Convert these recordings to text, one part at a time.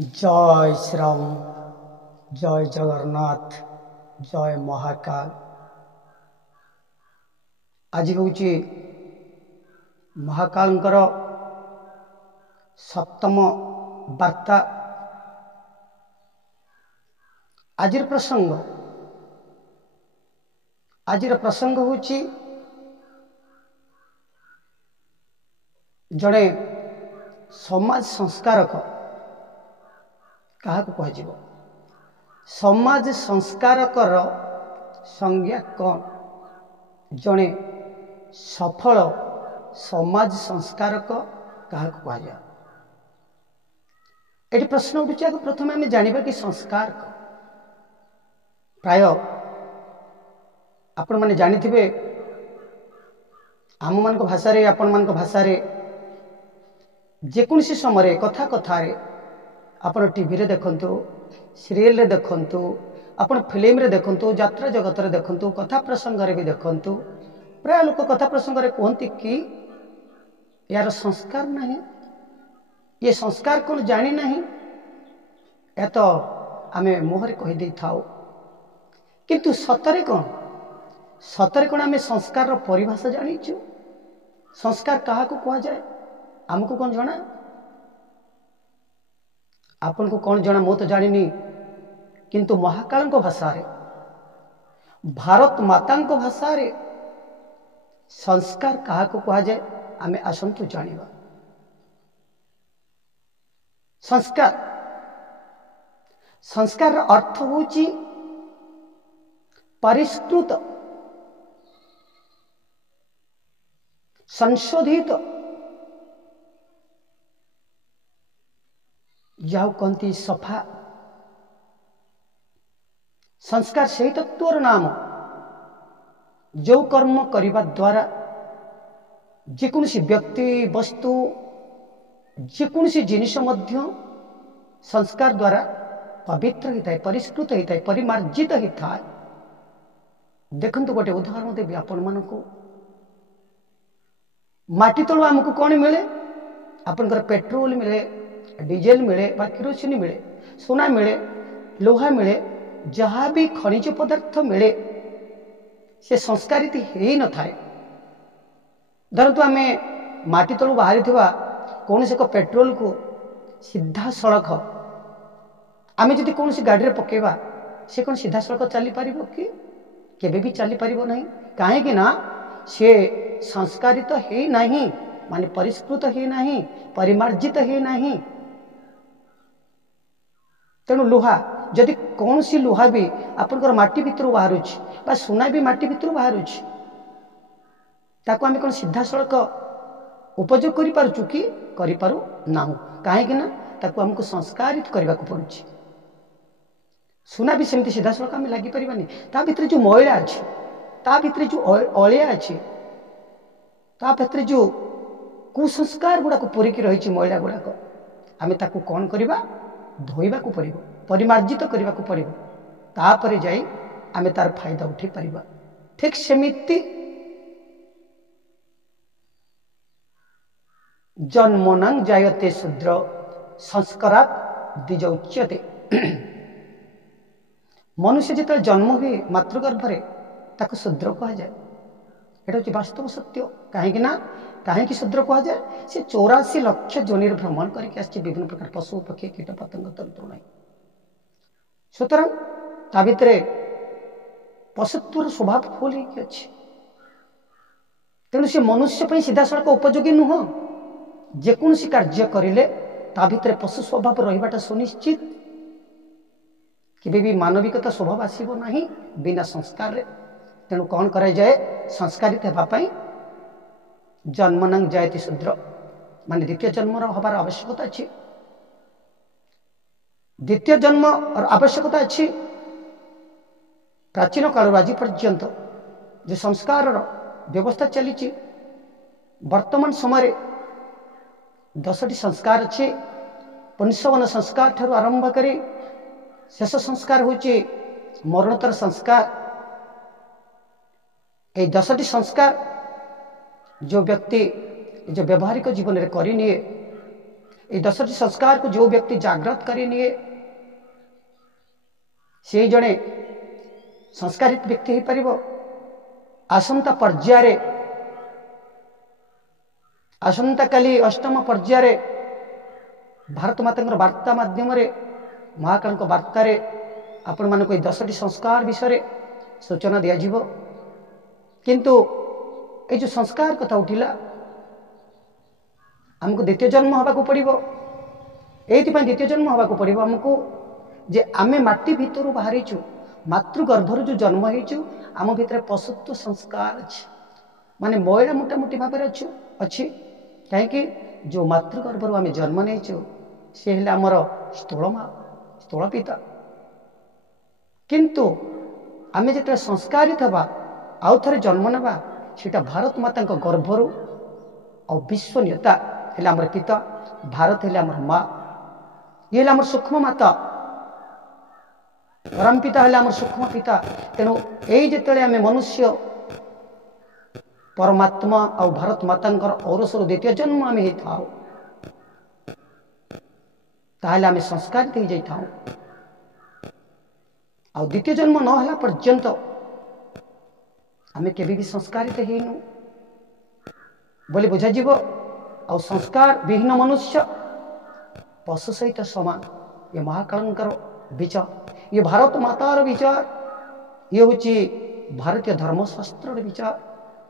जय श्री राम, जय जगन्नाथ, जय महाकाल। आज हूँ महाकालंकर सप्तम वार्ता। आजिर प्रसंग हूँ जड़े समाज संस्कारक क्या कह समाज संस्कारकर संज्ञा कौन? जड़े सफल समाज संस्कारक क्या कह ये प्रश्न उठुचे। प्रथम आम जाना कि संस्कार प्राय आपण मैंने जानी आम मान भाषा आपण मान भाषा जेकोसी समय कथा कथार आपण टीवी रे देखंतु, सीरियल रे देखंतु, आपण फिल्म रे देखंतु, यात्रा जगत रे देखंतु, कथा प्रसंग रे भी देखंतु, प्राय लोक कथा प्रसंग रे कहते कि यार संस्कार नहीं, ये संस्कार कौन जानी नहीं, या तो आमे मुहरे कही दे थाओ। किंतु सतरे कौन आमे संस्कार रो परिभाषा जानिछु? संस्कार कहा को कहा जाए आमको कौन जना? आपन को कौन जना? मो तो जानिनी। किंतु महाकाल भाषा रे, भारत माता भाषा रे संस्कार कहा को कहा जाए आमे आसंतु जानिबा। संस्कार अर्थ होची परिष्कृत, संशोधित, जाऊ कहती सफा। संस्कार से ही तत्वर नाम जो कर्म करने द्वारा जेकोसी व्यक्ति वस्तु जेकोसी जिनिष मध्य संस्कार द्वारा पवित्र होता है, परिष्कृत होता है, परिमार्जित होता है। देखंतु गोटे उदाहरण देवी आपण मानकु। माटी तलु आमको कौन मिले? आपनकर पेट्रोल मिले, डीजेल मिले, बा किरोसिन मिले, सोना मिले, लोहा मिले, जहाँ भी खनिज पदार्थ मिले से संस्कारित ही न थाए। धरतु आमे माटी तलु बाहरी थिबा कौन से पेट्रोल को सीधा सड़क आमे जदि कौन सी गाड़ी रे पकेबा से कौन सीधा सड़क चली पारिबो कि? केबे भी चली पारिबो नहीं। काहे कि ना से संस्कारित ही नहीं, माने परिष्कृत ही नहीं, परिमार्जित ही नहीं। तेणु लुहा जदि कौन सी लुहा भी आपनकर माटी भितर बाहरुछि बा सोना भी माटी भितर बाहरुछि, ताको आमे कौन सीधा सड़क उपयोग करि पारुछु कि? करि पारु नाहु। काहे कि ना ताको हमको संस्कारित करबा को पड़ुछि। सोना भी सेमती सीधा सड़क आमे लागि परिबानी। ता भितर जो मैला अछि, ता भितर जो अलिया अछि, ता भितर जो कुसंस्कार गुड़ाक पूरिकी रही मैला गुड़ाक आमे ताको कौन करबा? धोइबा को पड़िबो, परिमार्जित करबा को पड़िबो। तापरे जाई आमे तार फायदा उठै परिबा। ठीक सेमिति जन्मनं जायते शूद्र संस्कारात् द्विज उच्यते। मनुष्य जिते जन्म हुए मातृगर्भरे ताको शूद्र कहा जाए। एटा हूँ वास्तव सत्य। कहीं शूद्र कहा जाए? से 84 लाख जोनिर भ्रमण करके विभिन्न प्रकार पशु पक्षी कीट पतंग तंतु नहीं। सुतरां ता भितरे पशुत्वर स्वभाव फुल होगी अच्छी। तेणु से मनुष्य पर सीधा सड़क उपयोगी नुह। जेकोसी कार्य करिले ता भितरे पशु स्वभाव रहिबाटा सुनिश्चित। केबे भी मानविकता स्वभाव आसीबो नहीं बिना संस्कार रे। तेणु कौन कराई जाए? संस्कारित हेबा पई जन्मनं जायते शूद्र, माने द्वितीय जन्म हबार आवश्यकता अच्छी। द्वितीय जन्म आवश्यकता अच्छी। प्राचीन काल आज पर्यंत जो संस्कार व्यवस्था चली, वर्तमान समय 10टी संस्कार अच्छे। पुंसवन संस्कार ठारू आरंभ करी शेष संस्कार होची मरणोत्तर संस्कार। ये 10टी संस्कार जो व्यक्ति जो व्यवहारिक जीवन में करनिए ये 10टी संस्कार को जो व्यक्ति जागृत कर निए से जड़े संस्कारित व्यक्ति हो पार। आसंता पर्याय आसंता काली अष्टम पर्याय भारत माता वार्ता माध्यम महाकाल वार्तार आपण मान 10टी संस्कार विषय सूचना दिज्व। किंतु ये जो संस्कार कथा उठिला आमको द्वितीय जन्म हवा को पड़ो। ये द्वितीय जन्म हवा को पड़ो आमको जे आमे माटी भितर बाहरीचु मातृगर्भर जो जन्म हो आम भितर पशुत्व संस्कार अच्छे माने मैला मोटामोटी भाव अच्छी कहीं जो मातृगर्भर आम जन्म नहीं सी है आमर स्थूल माँ स्थूल पिता। किंतु आमे जिते संस्कारित हवा आउ थे जन्म ना सीटा भारत माता गर्भर अविश्वनीयता है आमर पिता भारत है आमर माँ ये आमर सूक्ष्म माता परम पिता है आमर सूक्ष्म पिता। तेणु यही जिते आम मनुष्य परमात्मा और भारत माता औरसर द्वितीय जन्म आम होता ताहले आम संस्कारित हो जाता आ द्वितीय जन्म नहला पर्यंत आम केबे भी संस्कारित हेनु बोली बुझाଯିव। आ संस्कार विहीन मनुष्य पशु सहित समान। ये महाकालंकर विचार ये भारत मातार विचार ये हूँ भारतीय धर्मशास्त्र विचार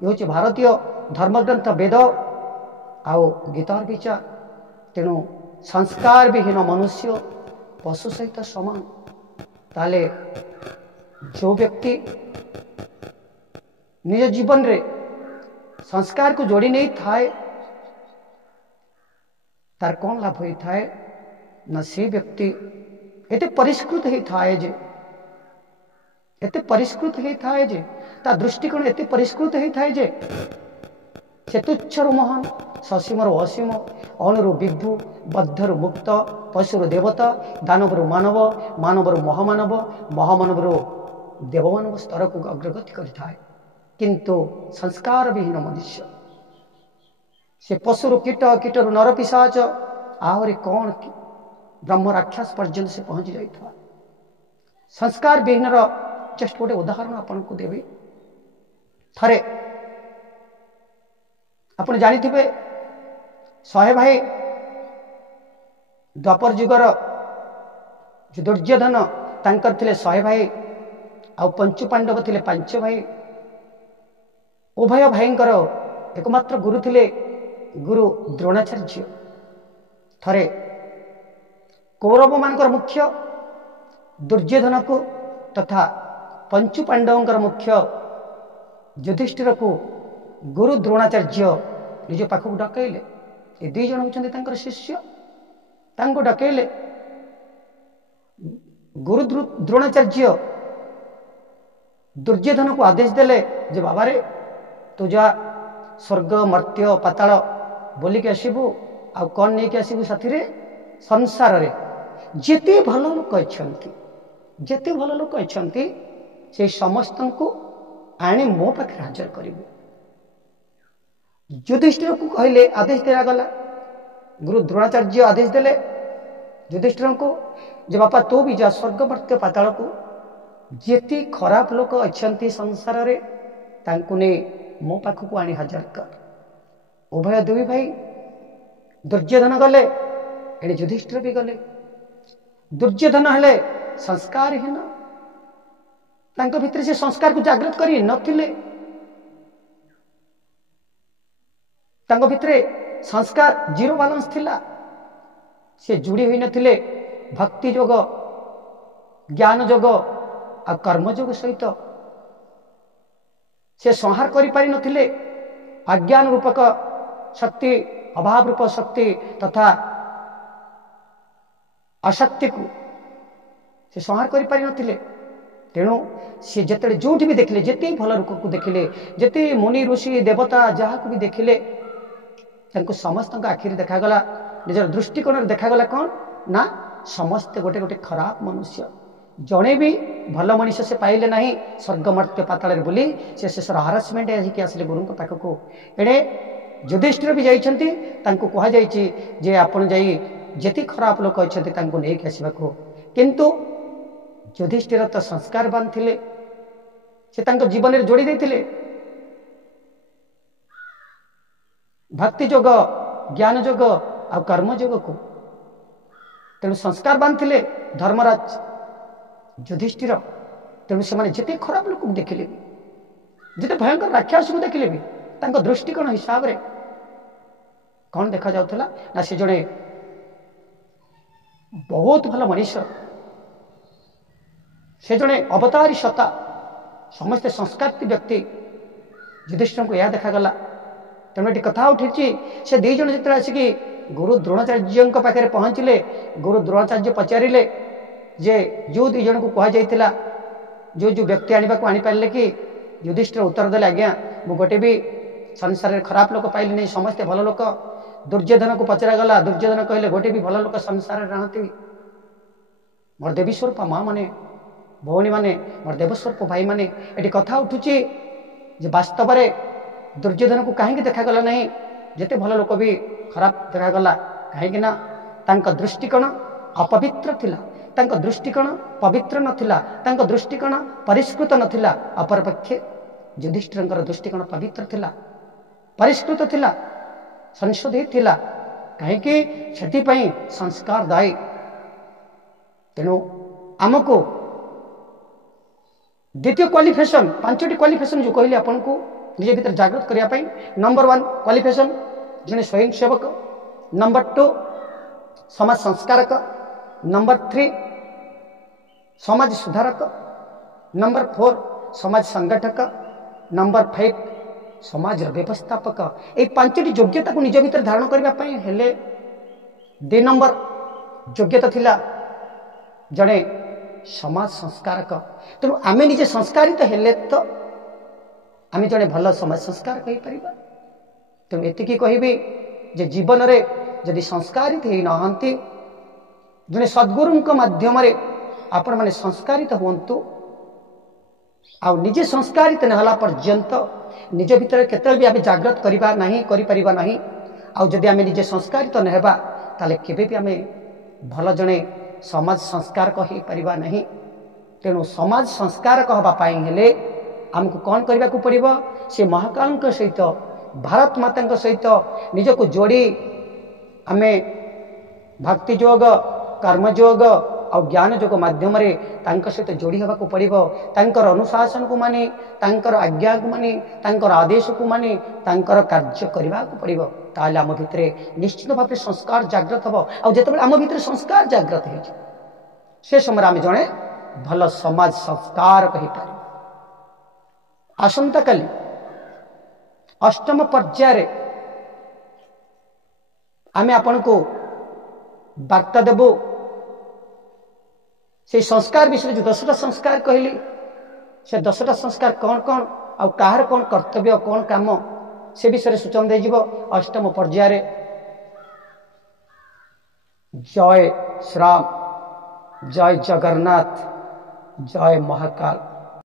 ये हूँ भारतीय धर्मग्रंथ वेद आउ गीतार विचार। तेणु संस्कार विहीन मनुष्य पशु सहित समान। ताले जो व्यक्ति निज जीवन रे संस्कार को जोड़ी नहीं थाए तार कौन लाभ होता है ना से व्यक्ति एते परिष्कृत होता है जे एते परिष्कृत होता है जे ता दृष्टिकोण एते परिष्कृत होता है जे से तुच्छरु महान ससीमर असीम अणुरु विभु बद्धरु मुक्त पशुरु देवता दानवरु मानव मानवरु महामानव महामानवरु देवमानव स्तर को अग्रगति करता है। किंतु संस्कार विहीन मनुष्य से पशुरु कीट कीटरु नर पिशाच आहरी कौन ब्रह्म राक्षस पर्यंत से पहुंची जाता। संस्कार विहीन जस्ट गोटे उदाहरण आपन को देवी थरे आपन जानिथिबे 100 भाई द्वापर जुगर जो दुर्योधन तांकर थिले 100 भाई आउ पंचु पांडव थिले 5 भाई। उभय भाईंकर एकमात्र गुरु थिले गुरु द्रोणाचार्य। थरे कौरव मानकर मुख्य दुर्योधन को तथा पंचु पांडवंकर मुख्य युधिष्ठिर को गुरु द्रोणाचार्य निज पाखक डकैले। ये 2 जन होचंदी शिष्य तांको डकैले। गुरु द्रोणाचार्य दुर्योधन को आदेश देले जे बाबा रे तू जा स्वर्ग मर्त्य पाताल बोलिक आसबू आ कौन नहीं कि आसबू साथी रे संसार रे जेते भल लोक अछंती जेते भल लोक अछंती से समस्त को आनी मो पाखे हाजर करिबू। युधिष्ठिर को कहले आदेश दिया गला। गुरु द्रोणाचार्य आदेश देले युधिष्ठिर को जे बापा तू भी जा स्वर्ग मर्त्य पाताल को जेते खराब लोक अछंती संसार रे तांको ने मो पाखक आनी हाजर कर। उभय 2 भाई दुर्योधन गले एणे युधिष्ठिर भी गले। दुर्योधन हेले संस्कारहीन तांको भितर से संस्कार को जागृत करी नथिले। तांको भितरे संस्कार जीरो बैलेंस थिला। से जुड़ी हुई नथिले भक्ति जोग ज्ञान जोग आ कर्म जोग सहित से संहार करि पारि नथिले। अज्ञान रूपक शक्ति अभाव रूप शक्ति तथा अशक्ति को से संहार करि पारि नथिले। तेणु सी जिते जो भी देखिले जिते भल लोक को देखिले जिते मुनि ऋषि देवता जहाँ को भी देखिले समस्त आखिरी देखागला निजर दृष्टिकोण देखागला कौन ना समस्ते गोटे गोटे खराब मनुष्य जड़े भी भल मनीष से पाइले नहीं स्वर्ग मर्त्य पाताल बोली से शेषर हारासमेंट आसिक आसिले गुरु पाखक एड़े युधिष्ठिर भी जाइछन्ति तांको कहा जाइछि जे आपण जाई जेति खराब लोक अछन्ति तांको नेक आसीबाको किंतु युधिष्ठिर तो संस्कारवान थिले से तांको जीवन रे जोड़ी देथिले भक्ति जोग ज्ञान जोग आ कर्म जोग को तेणु संस्कारवान थिले धर्मराज युधिष्ठिर तेणु से माने जेते खराब लोक देखिले जेते भयंकर राक्षस को देखिले भी तांको दृष्टिकोण हिसाब रे कौन देखा जाउथला ना से जणे बहुत भल मनीष से जड़े अवतारी सत्ता समस्ते संस्कृति व्यक्ति युधिष्ठिर को यह देखागला तेणु ये कथा उठी से दी जन जो आसिक गुरु द्रोणाचार्य पाखे पहुँचले गुरु द्रोणाचार्य पचारे जे जो दी जन को कहुला जो जो व्यक्ति आने को आनीपारे कि युधिष्ठिर उत्तर देले आज्ञा मु गोटे भी संसार में खराब लोक पाइली नहीं समस्ते भल लोक दुर्योधन को पचरागला दुर्योधन कहले गोटे भी भल लोक संसार में नहांती मोर देवी स्वरूप माँ माने भौणी माने मोर देवस्वरूप भाई माने ये कथा उठुची जे वास्तव में दुर्योधन को कहीं देखागला नहीं जिते भल लोक भी खराब देखागला कहीं ना तांका दृष्टिकोण अपवित्र थिला तांका दृष्टिकोण पवित्र नथिला तांका दृष्टिकोण परिष्कृत नथिला अपरपक्षे युधिष्ठिरंकर दृष्टिकोण पवित्र थिला परिष्कृत थिला संशोधित थिला कहीं सेति पई संस्कार दायी तेणु आमको द्वितीय क्वालिफिकेशन 5टी क्वालिफिकेशन जो कहली आपन को निजे भीतर जागृत करने नंबर 1 क्वालिफिकेशन जने स्वयं सेवक नंबर 2 समाज संस्कारक नंबर 3 समाज सुधारक नंबर 4 समाज संगठक नंबर 5 समाज व्यवस्थापक ये 5टी योग्यता को निज भीतर धारण करने हेले 2 नंबर योग्यता थिला जड़े समाज संस्कारक तेणु आमे निजे संस्कारित हेले तो आमे जड़े भल समाज संस्कार कही परिबा तेणु एतिकी कहबी जे जीवन रे यदि संस्कारित ही नहंती जड़े सद्गुरुंक माध्यम रे आपण माने संस्कारित हुंतु आ निजे संस्कारित नहला पर्यंत निज भीतर केतल भी आमे जागृत करिबा नहीं करि परिबा नहीं आ जदि आमे निजे संस्कारित नहेबा ताले केबे भी आमे भल जड़े समाज संस्कार कही परिबा नहीं तेणु समाज संस्कार कहबा पाई हेले हमको कौन करने को पड़िबो से महाकाल सहित भारत माता सहित निज को जोड़ी आमे भक्ति योग कर्म योग और ज्ञान योग माध्यम रे तांक सहित जोड़ी हवा को पड़िबो तांकर अनुशासन को माने तांकर आज्ञा को माने तांकर आदेश को माने तांकर कार्य करबा को पड़िबो ताले आम भितरे निश्चित भाव संस्कार जागृत हबो आ जेतेबेले आम भितरे संस्कार जागृत हे से समय आम जणे भल समाज संस्कार कहि पारि आसंता काली 8म पर्याय आमे आपण को वार्ता देबो से संस्कार विषय जो 10टा संस्कार कहली से 10टा संस्कार कौन कौन आ कहार कौन कर्तव्य कौन काम से विषय सूचना दे जीवो 8म पर्याय जय श्री राम जय जगन्नाथ जय महाकाल